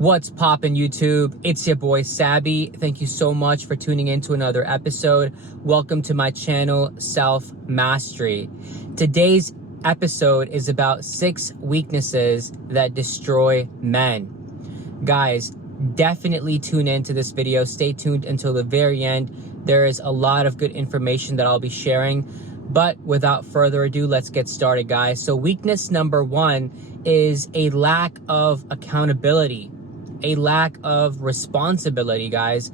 What's poppin' YouTube? It's your boy Sabby. Thank you so much for tuning in to another episode. Welcome to my channel, Self Mastery. Today's episode is about 6 weaknesses that destroy men. Guys, definitely tune into this video. Stay tuned until the very end. There is a lot of good information that I'll be sharing. But without further ado, let's get started, guys. So weakness number 1 is a lack of accountability. A lack of responsibility, guys.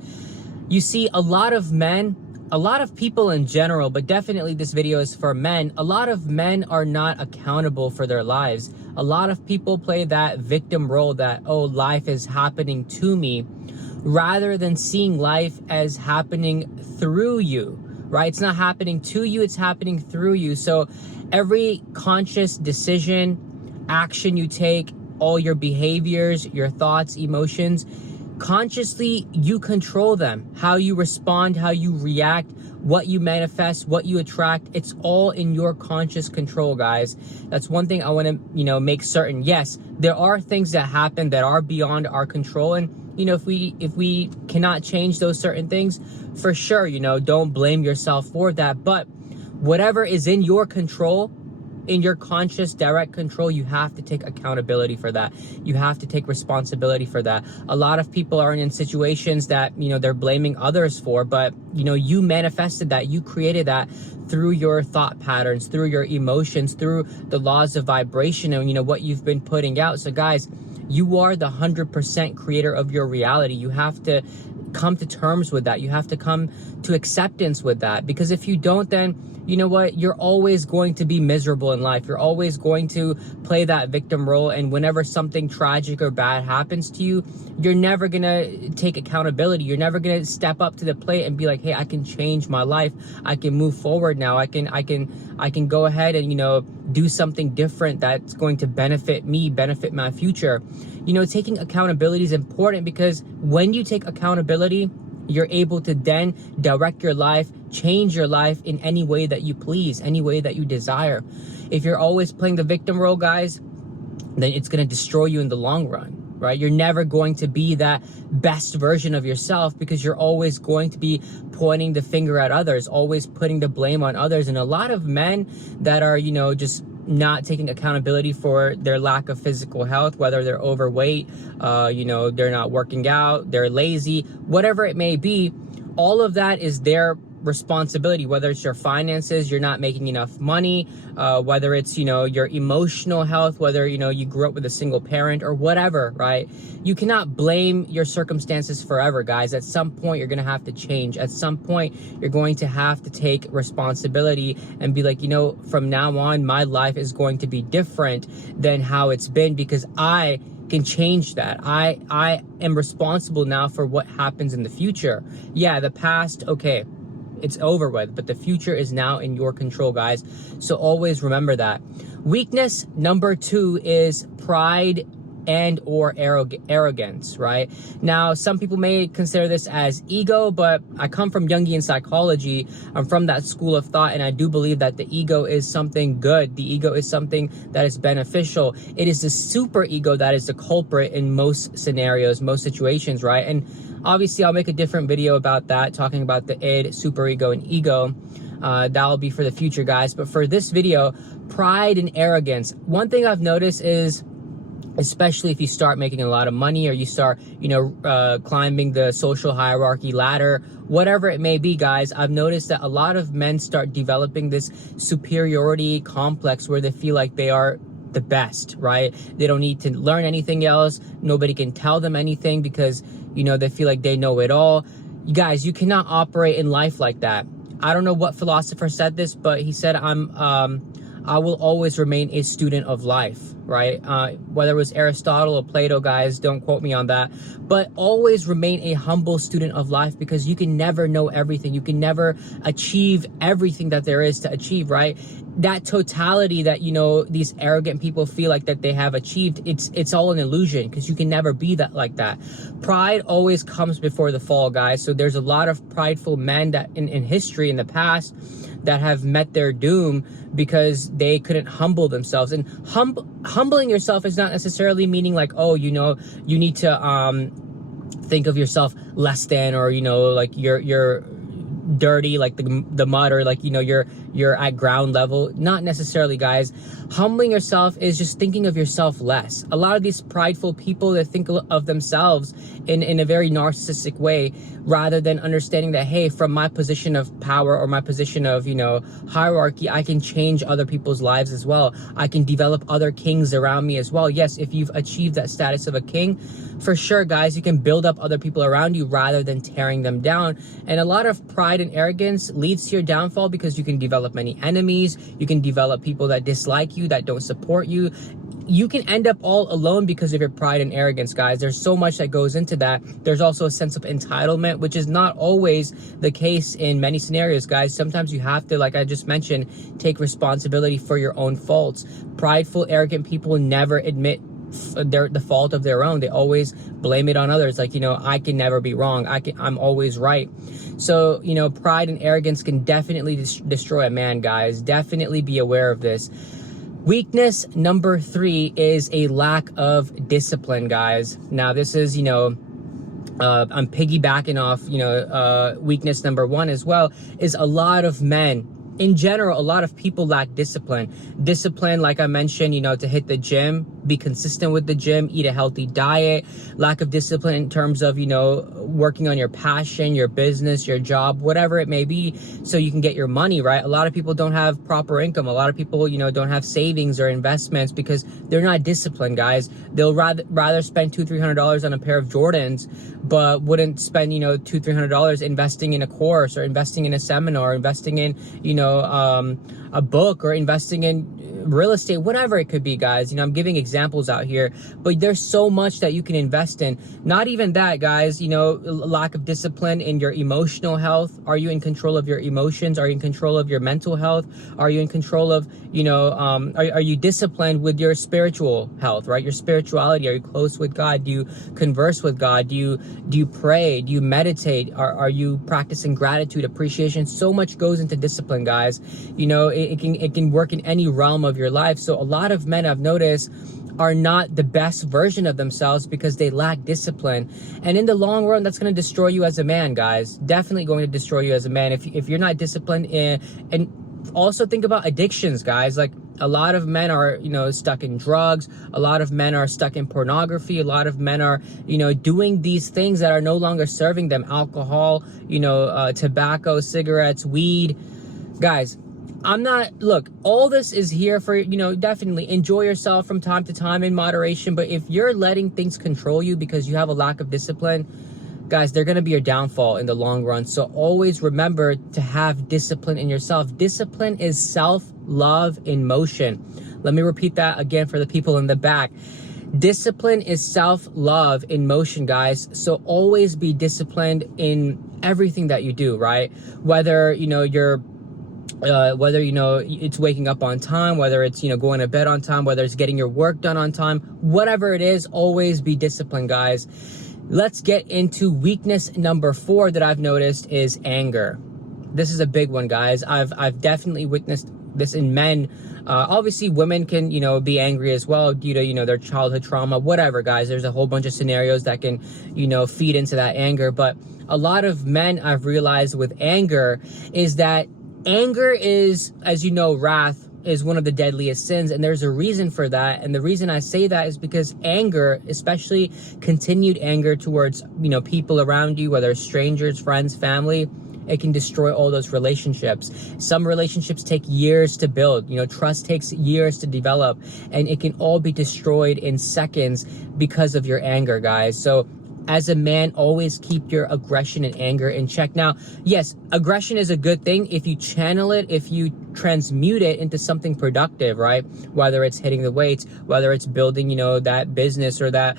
You see, a lot of men, a lot of people in general, but definitely this video is for men. A lot of men are not accountable for their lives. A lot of people play that victim role that, oh, life is happening to me, rather than seeing life as happening through you, right? It's not happening to you, it's happening through you. So every conscious decision, action you take, all your behaviors, your thoughts, emotions, consciously you control them. How you respond, how you react, what you manifest, what you attract, it's all in your conscious control, guys. That's one thing I want to, make certain. Yes, there are things that happen that are beyond our control, and if we cannot change those certain things, for sure, don't blame yourself for that. But whatever is in your control, in your conscious direct control, you have to take accountability for that. You have to take responsibility for that. A lot of people are in situations that they're blaming others for, but you manifested that, you created that through your thought patterns, through your emotions, through the laws of vibration, and what you've been putting out. So guys, you are the 100% creator of your reality. You have to come to terms with that. You have to come to acceptance with that, because if you don't, then you know what, you're always going to be miserable in life. You're always going to play that victim role, and whenever something tragic or bad happens to you, you're never gonna take accountability. You're never gonna step up to the plate and be like, hey, I can change my life, I can move forward now, I can go ahead and do something different that's going to benefit me, benefit my future. Taking accountability is important, because when you take accountability, you're able to then direct your life, change your life in any way that you please, any way that you desire. If you're always playing the victim role, guys, then it's going to destroy you in the long run, right? You're never going to be that best version of yourself, because you're always going to be pointing the finger at others, always putting the blame on others. And a lot of men that are, just not taking accountability for their lack of physical health, whether they're overweight, they're not working out, they're lazy, whatever it may be, all of that is their responsibility. Whether it's your finances, you're not making enough money, whether it's your emotional health, whether you grew up with a single parent or whatever, right? You cannot blame your circumstances forever, guys. At some point you're going to have to change. At some point you're going to have to take responsibility and be like, from now on my life is going to be different than how it's been, because I can change that. I am responsible now for what happens in the future. Yeah, the past, okay, it's over with, but the future is now in your control, guys. So always remember that. Weakness number 2 is pride and or arrogance, right? Now, some people may consider this as ego, but I come from Jungian psychology. I'm from that school of thought, and I do believe that the ego is something good. The ego is something that is beneficial. It is the super ego that is the culprit in most scenarios, most situations, right? And obviously, I'll make a different video about that, talking about the id, superego, and ego. That'll be for the future, guys. But for this video, pride and arrogance. One thing I've noticed is, especially if you start making a lot of money, or you start, climbing the social hierarchy ladder, whatever it may be, guys, I've noticed that a lot of men start developing this superiority complex where they feel like they are the best, right? They don't need to learn anything else. Nobody can tell them anything, because they feel like they know it all. You guys, you cannot operate in life like that. I don't know what philosopher said this, but he said, I will always remain a student of life, right? Whether it was Aristotle or Plato, guys, don't quote me on that, but always remain a humble student of life, because you can never know everything. You can never achieve everything that there is to achieve, right? That totality that, these arrogant people feel like that they have achieved, it's all an illusion, because you can never be that like that. Pride always comes before the fall, guys. So there's a lot of prideful men that in history, in the past, that have met their doom, because they couldn't humble themselves. And humbling yourself is not necessarily meaning like, oh, you know, you need to think of yourself less than, or, you know, like you're dirty like the mud, or like, you know, you're at ground level. Not necessarily, guys. Humbling yourself is just thinking of yourself less. A lot of these prideful people that think of themselves in a very narcissistic way, rather than understanding that, hey, from my position of power or my position of, you know, hierarchy, I can change other people's lives as well. I can develop other kings around me as well. Yes, if you've achieved that status of a king, for sure, guys, you can build up other people around you rather than tearing them down. And a lot of pride and arrogance leads to your downfall, because you can develop many enemies. You can develop people that dislike you, that don't support you. You can end up all alone because of your pride and arrogance, guys. There's so much that goes into that. There's also a sense of entitlement, which is not always the case in many scenarios, guys. Sometimes you have to, like I just mentioned, take responsibility for your own faults. Prideful, arrogant people never admit the fault of their own. They always blame it on others. Like, you know, I can never be wrong. I'm always right. So, you know, pride and arrogance can definitely destroy a man, guys. Definitely be aware of this. Weakness number 3 is a lack of discipline, guys. Now, this is, you know, I'm piggybacking off, you know, weakness number 1 as well, is a lot of men. In general, a lot of people lack discipline. Discipline, like I mentioned, you know, to hit the gym, be consistent with the gym, eat a healthy diet. Lack of discipline in terms of, you know, working on your passion, your business, your job, whatever it may be, so you can get your money, right? A lot of people don't have proper income. A lot of people, you know, don't have savings or investments because they're not disciplined, guys. They'll rather spend $200-300 on a pair of Jordans, but wouldn't spend, you know, $200-300 investing in a course, or investing in a seminar, or investing in, you know, a book, or investing in real estate, whatever it could be, guys. You know, I'm giving examples out here, but there's so much that you can invest in. Not even that, guys, you know, lack of discipline in your emotional health. Are you in control of your emotions? Are you in control of your mental health? Are you in control of, you know, are you disciplined with your spiritual health, right? Your spirituality. Are you close with God? Do you converse with God? Do you pray? Do you meditate? Are you practicing gratitude, appreciation? So much goes into discipline, guys. You know, it can work in any realm of your life. So a lot of men, I've noticed, are not the best version of themselves because they lack discipline. And in the long run, that's going to destroy you as a man, guys. Definitely going to destroy you as a man if you're not disciplined. And also think about addictions, guys. Like, a lot of men are, you know, stuck in drugs. A lot of men are stuck in pornography. A lot of men are, you know, doing these things that are no longer serving them. Alcohol, you know, tobacco, cigarettes, weed. Guys, look, all this is here for, you know, definitely enjoy yourself from time to time in moderation. But if you're letting things control you because you have a lack of discipline, guys, they're going to be your downfall in the long run. So always remember to have discipline in yourself. Discipline is self-love in motion. Let me repeat that again for the people in the back. Discipline is self-love in motion, guys. So always be disciplined in everything that you do, right? Whether, you know, whether, you know, it's waking up on time, whether it's, you know, going to bed on time, whether it's getting your work done on time, whatever it is, always be disciplined, guys. Let's get into weakness number 4 that I've noticed is anger. This is a big one, guys. I've definitely witnessed this in men. Obviously, women can, you know, be angry as well due to, you know, their childhood trauma, whatever, guys. There's a whole bunch of scenarios that can, you know, feed into that anger. But a lot of men, I've realized with anger, is that anger is, as you know, wrath is one of the deadliest sins, and there's a reason for that. And the reason I say that is because anger, especially continued anger towards, you know, people around you, whether it's strangers, friends, family, it can destroy all those relationships. Some relationships take years to build. You know, trust takes years to develop, and it can all be destroyed in seconds because of your anger, guys. So as a man, always keep your aggression and anger in check. Now, yes, aggression is a good thing if you channel it, if you transmute it into something productive, right? Whether it's hitting the weights, whether it's building, you know, that business or that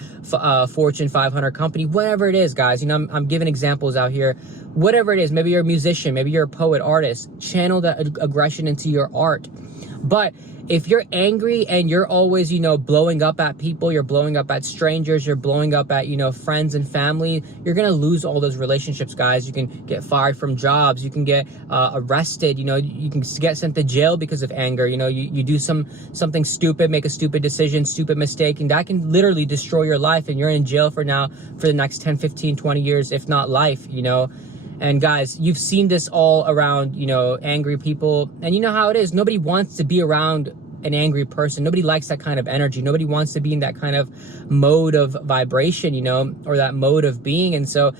Fortune 500 company, whatever it is, guys. You know, I'm giving examples out here. Whatever it is, maybe you're a musician, maybe you're a poet, artist, channel that aggression into your art. But if you're angry and you're always, you know, blowing up at people, you're blowing up at strangers, you're blowing up at, you know, friends and family, you're going to lose all those relationships, guys. You can get fired from jobs. You can get arrested. You know, you can get sent to jail because of anger. You know, you do something stupid, make a stupid decision, stupid mistake, and that can literally destroy your life, and you're in jail for the next 10, 15, 20 years, if not life, you know. And guys, you've seen this all around, you know, angry people, and you know how it is. Nobody wants to be around an angry person. Nobody likes that kind of energy. Nobody wants to be in that kind of mode of vibration, you know, or that mode of being. And so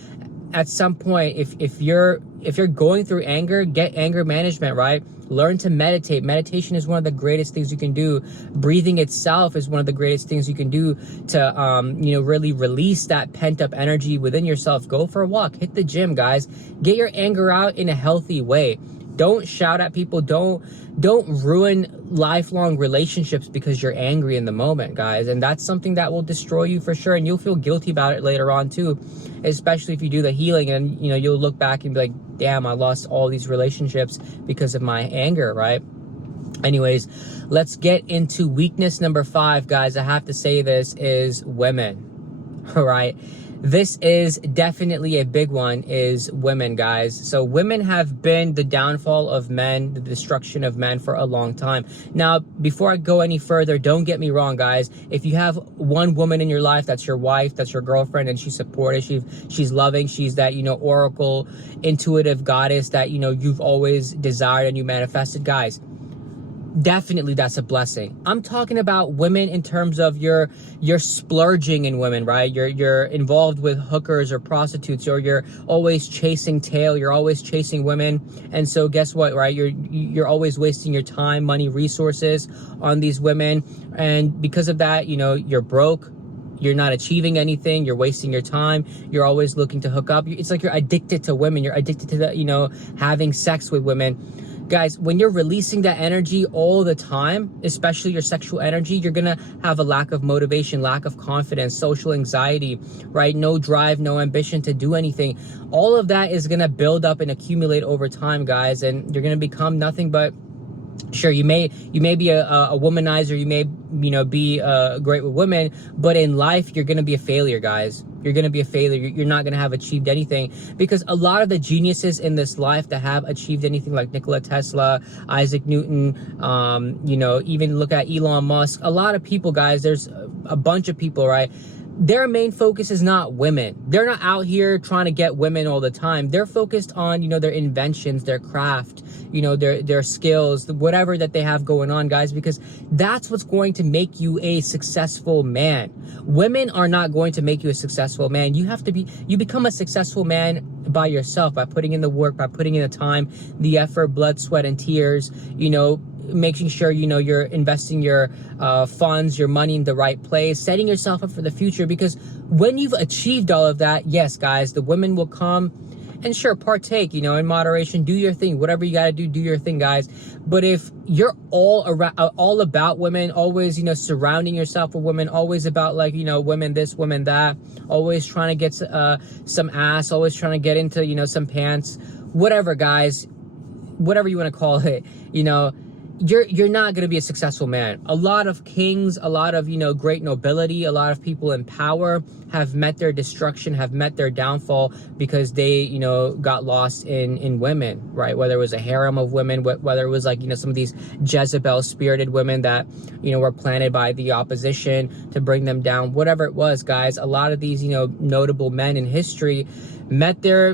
at some point, if you're going through anger, get anger management, right? Learn to meditate. Meditation is one of the greatest things you can do. Breathing itself is one of the greatest things you can do to, you know, really release that pent up energy within yourself. Go for a walk, hit the gym, guys. Get your anger out in a healthy way. Don't shout at people. Don't ruin lifelong relationships because you're angry in the moment, guys. And that's something that will destroy you for sure. And you'll feel guilty about it later on too, especially if you do the healing, and, you know, you'll look back and be like, damn, I lost all these relationships because of my anger, right? Anyways, let's get into weakness number 5, guys. I have to say this is women, all right? This is definitely a big one, is women, guys. So women have been the downfall of men, the destruction of men for a long time. Now, before I go any further, don't get me wrong, guys. If you have one woman in your life, that's your wife, that's your girlfriend, and she's supportive, she's loving, she's that, you know, oracle, intuitive goddess that, you know, you've always desired and you manifested, guys, definitely that's a blessing. I'm talking about women in terms of you're splurging in women, right? You're involved with hookers or prostitutes, or you're always chasing tail, you're always chasing women. And so guess what, right? You're always wasting your time, money, resources on these women. And because of that, you know, you're broke. You're not achieving anything. You're wasting your time. You're always looking to hook up. It's like you're addicted to women. You're addicted to the, you know, having sex with women. Guys, when you're releasing that energy all the time, especially your sexual energy, you're gonna have a lack of motivation, lack of confidence, social anxiety, right? No drive, no ambition to do anything. All of that is gonna build up and accumulate over time, guys, and you're gonna become nothing but, sure, you may be a womanizer, you may, you know, be great with women, but in life, you're gonna be a failure, guys. You're gonna be a failure. You're not gonna have achieved anything, because a lot of the geniuses in this life that have achieved anything, like Nikola Tesla, Isaac Newton, you know, even look at Elon Musk, a lot of people, guys, there's a bunch of people, right? Their main focus is not women. They're not out here trying to get women all the time. They're focused on, you know, their inventions, their craft, you know, their skills, whatever that they have going on, guys, because that's what's going to make you a successful man. Women are not going to make you a successful man. You become a successful man by yourself, by putting in the work, by putting in the time, the effort, blood, sweat, and tears, you know, making sure, you know, you're investing your funds, your money in the right place, setting yourself up for the future. Because when you've achieved all of that, yes, guys, the women will come and sure, partake, you know, in moderation, do your thing, whatever you got to do your thing, guys. But if you're all about women, always, you know, surrounding yourself with women, always about, like, you know, women this, women that, always trying to get some ass, always trying to get into, you know, some pants, whatever, guys, whatever you want to call it, you know, you're not going to be a successful man. A lot of kings, a lot of, you know, great nobility, a lot of people in power have met their destruction, have met their downfall because they, you know, got lost in women, right? Whether it was a harem of women, whether it was, like, you know, some of these Jezebel spirited women that, you know, were planted by the opposition to bring them down, whatever it was, guys. A lot of these, you know, notable men in history met their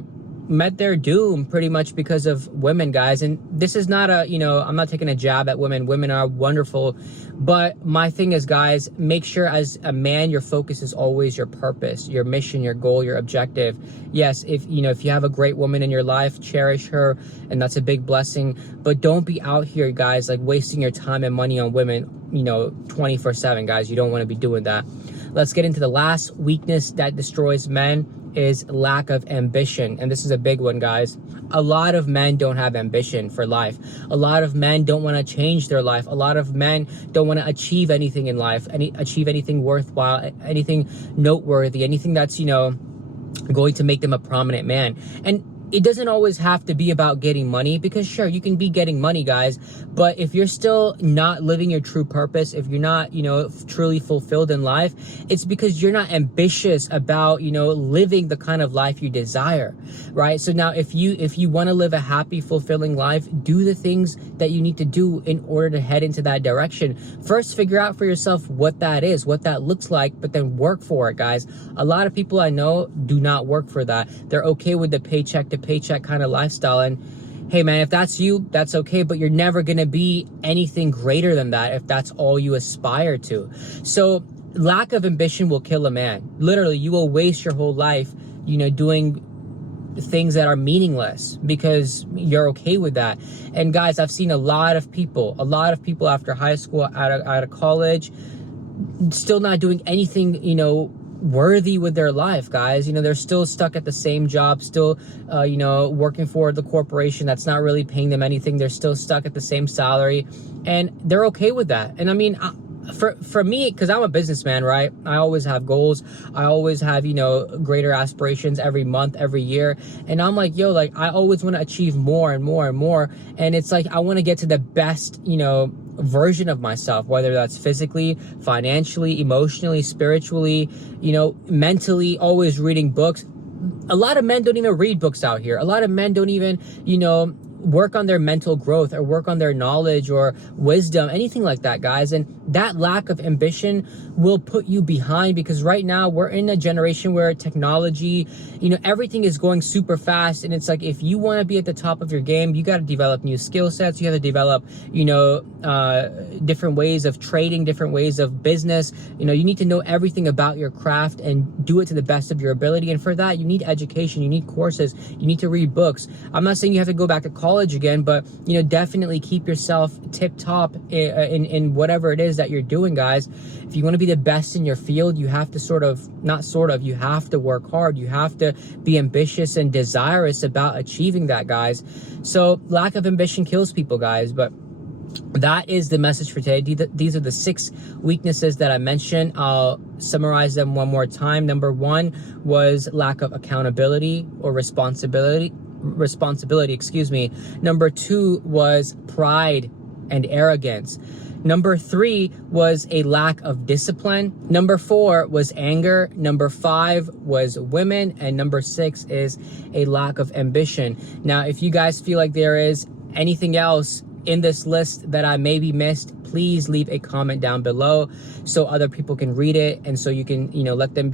doom pretty much because of women, guys. And this is not a, you know, I'm not taking a jab at women. Women are wonderful. But my thing is, guys, make sure as a man, your focus is always your purpose, your mission, your goal, your objective. Yes, if you have a great woman in your life, cherish her, and that's a big blessing. But don't be out here, guys, like wasting your time and money on women, you know, 24/7, guys. You don't want to be doing that. Let's get into the last weakness that destroys men, is lack of ambition. And this is a big one, guys. A lot of men don't have ambition for life. A lot of men don't want to change their life. A lot of men don't want to achieve anything in life, achieve anything worthwhile, anything noteworthy, anything that's, you know, going to make them a prominent man. And it doesn't always have to be about getting money, because sure, you can be getting money, guys, but if you're still not living your true purpose, if you're not, truly fulfilled in life, it's because you're not ambitious about, living the kind of life you desire, right? So now if you want to live a happy, fulfilling life, do the things that you need to do in order to head into that direction. First, figure out for yourself what that is, what that looks like, but then work for it, guys. A lot of people I know do not work for that. They're okay with the paycheck to paycheck kind of lifestyle, and hey man, if that's you, that's okay, but you're never gonna be anything greater than that if that's all you aspire to. So lack of ambition will kill a man. Literally, you will waste your whole life, doing things that are meaningless because you're okay with that. And guys, I've seen a lot of people after high school, out of college, still not doing anything, worthy with their life, guys. They're still stuck at the same job, still working for the corporation that's not really paying them anything. They're still stuck at the same salary, and they're okay with that. And I mean, for me, because I'm a businessman, right? I always have goals. I always have, greater aspirations every month, every year. And I'm like, I always want to achieve more and more and more. And it's like, I want to get to the best, version of myself, whether that's physically, financially, emotionally, spiritually, mentally, always reading books. A lot of men don't even read books out here. A lot of men don't even, work on their mental growth or work on their knowledge or wisdom, anything like that, guys. And that lack of ambition will put you behind, because right now we're in a generation where technology, everything is going super fast. And it's like, if you want to be at the top of your game, you got to develop new skill sets. You have to develop, different ways of trading, different ways of business. You need to know everything about your craft and do it to the best of your ability. And for that, you need education, you need courses, you need to read books. I'm not saying you have to go back to college again, but definitely keep yourself tip top in whatever it is that you're doing, guys. If you want to be the best in your field, you have to you have to work hard. You have to be ambitious and desirous about achieving that, guys. So lack of ambition kills people, guys. But that is the message for today. These are the 6 weaknesses that I mentioned. I'll summarize them one more time. Number 1 was lack of accountability or responsibility. Number 2 was pride and arrogance. Number 3 was a lack of discipline. Number 4 was anger. Number 5 was women. And number 6 is a lack of ambition. Now, if you guys feel like there is anything else in this list that I maybe missed, please leave a comment down below so other people can read it, and so you can, let them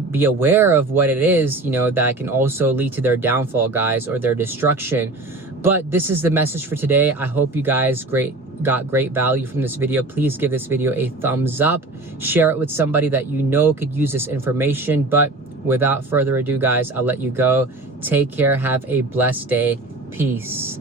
be aware of what it is, that can also lead to their downfall, guys, or their destruction. But this is the message for today. I hope you guys got great value from this video. Please give this video a thumbs up. Share it with somebody that could use this information. But without further ado, guys, I'll let you go. Take care. Have a blessed day. Peace.